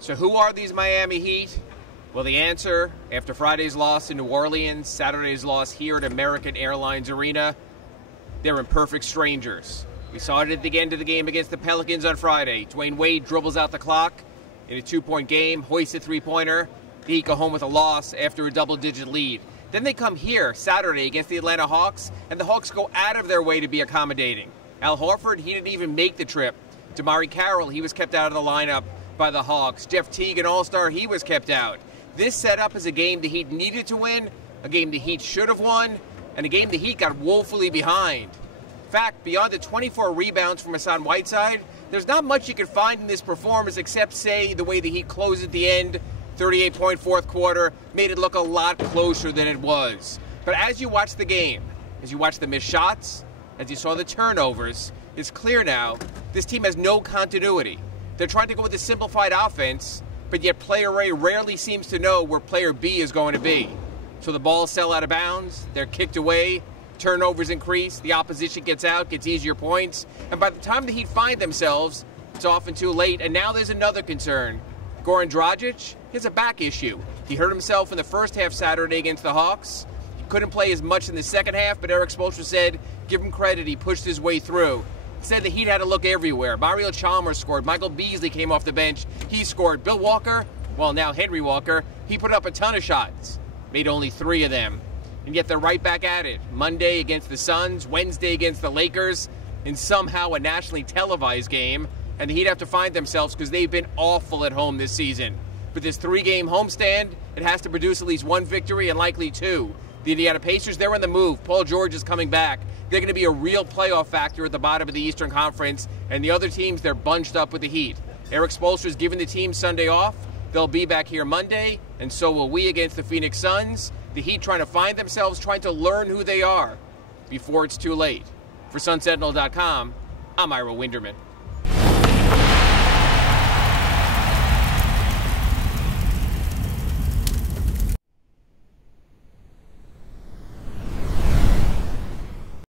So who are these Miami Heat? Well, the answer, after Friday's loss in New Orleans, Saturday's loss here at American Airlines Arena, they're imperfect strangers. We saw it at the end of the game against the Pelicans on Friday. Dwayne Wade dribbles out the clock in a 2-point game, hoists a three-pointer. The Heat go home with a loss after a double-digit lead. Then they come here Saturday against the Atlanta Hawks, and the Hawks go out of their way to be accommodating. Al Horford, he didn't even make the trip. Damari Carroll, he was kept out of the lineup by the Hawks. Jeff Teague, an all-star, he was kept out. This setup is a game the Heat needed to win, a game the Heat should have won, and a game the Heat got woefully behind. In fact, beyond the 24 rebounds from Hassan Whiteside, there's not much you can find in this performance except, say, the way the Heat closed at the end, 38-point fourth quarter, made it look a lot closer than it was. But as you watch the game, as you watch the missed shots, as you saw the turnovers, it's clear now this team has no continuity. They're trying to go with a simplified offense, but yet player A rarely seems to know where player B is going to be. So the balls sell out of bounds, they're kicked away, turnovers increase, the opposition gets out, gets easier points, and by the time the Heat find themselves, it's often too late. And now there's another concern. Goran Dragic has a back issue. He hurt himself in the first half Saturday against the Hawks. He couldn't play as much in the second half, but Eric Spoelstra said, give him credit, he pushed his way through. Said the Heat had to look everywhere. Mario Chalmers scored. Michael Beasley came off the bench. He scored. Bill Walker, well, now Henry Walker, he put up a ton of shots. Made only 3 of them. And yet they're right back at it. Monday against the Suns, Wednesday against the Lakers, and somehow a nationally televised game. And the Heat have to find themselves because they've been awful at home this season. But this 3-game homestand, it has to produce at least 1 victory and likely 2. The Indiana Pacers, they're on the move. Paul George is coming back. They're going to be a real playoff factor at the bottom of the Eastern Conference. And the other teams, they're bunched up with the Heat. Eric Spoelstra's giving the team Sunday off. They'll be back here Monday, and so will we against the Phoenix Suns. The Heat trying to find themselves, trying to learn who they are before it's too late. For SunSentinel.com, I'm Ira Winderman.